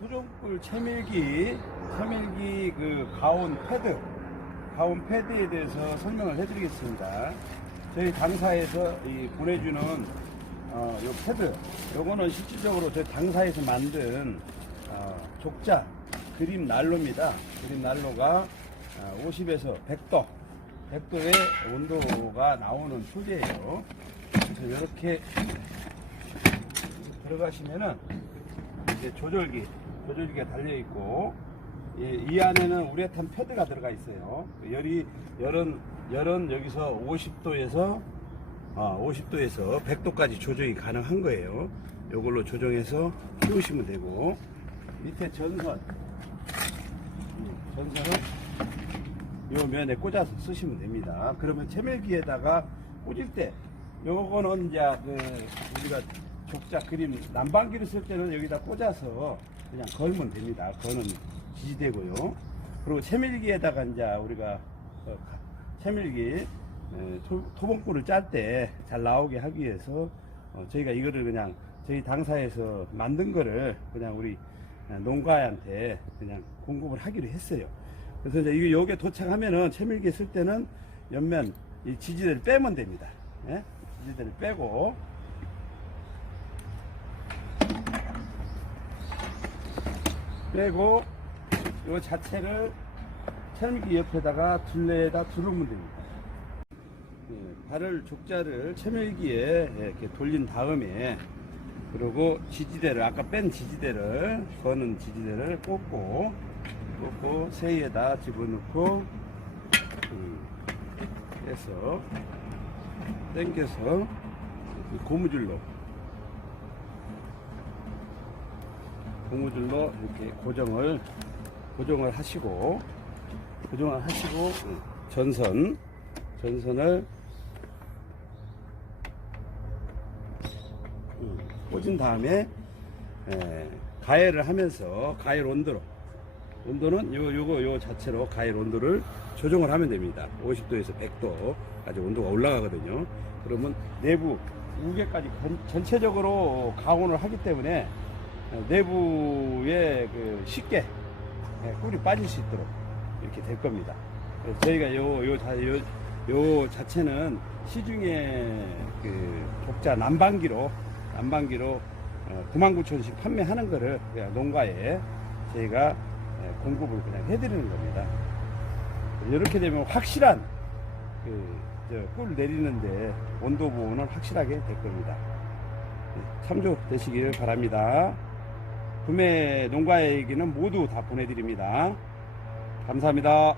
토종꿀 채밀기, 채밀기 그 가온 패드, 가온 패드에 대해서 설명을 해드리겠습니다. 저희 당사에서 이 보내주는 어, 요 패드, 요거는 실질적으로 저희 당사에서 만든 어, 족자 그림 난로입니다. 그림 난로가 50에서 100도, 100도의 온도가 나오는 소재예요. 그래서 이렇게 들어가시면은 이제 조절기, 조절기가 달려 있고 예, 이 안에는 우레탄 패드가 들어가 있어요. 열이 열은 열은 여기서 50도에서 아, 50도에서 100도까지 조정이 가능한 거예요. 이걸로 조정해서 키우시면 되고 밑에 전선 음, 전선은 요 면에 꽂아서 쓰시면 됩니다. 그러면 채밀기에다가 꽂을 때 요거는 이제 그 우리가 족자 그림 난방기를 쓸 때는 여기다 꽂아서 그냥 걸면 됩니다. 거는 지지되고요. 그리고 채밀기에다가 이제 우리가 어, 가- 채밀기 에, 토, 토봉꿀을 짤때 잘 나오게 하기 위해서 어, 저희가 이거를 그냥 저희 당사에서 만든 거를 그냥 우리 농가한테 그냥 공급을 하기로 했어요. 그래서 이제 이게 여기에 도착하면은 채밀기 쓸 때는 옆면 이 지지대를 빼면 됩니다. 예? 지지대를 빼고 빼고 이 자체를 채밀기 옆에다가 둘레에다 두르면 됩니다. 예, 발을 족자를 채밀기에 이렇게 돌린 다음에 그리고 지지대를 아까 뺀 지지대를 거는 지지대를 꽂고 꽂고 세이에다 집어넣고 음, 해서 당겨서 이 고무줄로 고무줄로 이렇게 고정을 고정을 하시고 고정을 하시고 음, 전선 전선을 음, 꽂은 다음에 에, 가열을 하면서 가열 온도로 온도는 요 요거 요 자체로 가열 온도를 조정을 하면 됩니다. 50도에서 100도까지 온도가 올라가거든요. 그러면 내부 우개까지 건- 전체적으로 가온을 하기 때문에 어, 내부에 그 쉽게 예, 꿀이 빠질 수 있도록 이렇게 될 겁니다. 저희가 요, 요, 자, 요, 요 자체는 시중에 그 독자 난방기로, 난방기로 99,000원씩 판매하는 거를 농가에 저희가 예, 공급을 그냥 해드리는 겁니다. 이렇게 되면 확실한 그, 저, 꿀 내리는데 온도 보호는 확실하게 될 겁니다. 예, 참조되시길 바랍니다. 구매 농가에게는 모두 다 보내드립니다. 감사합니다.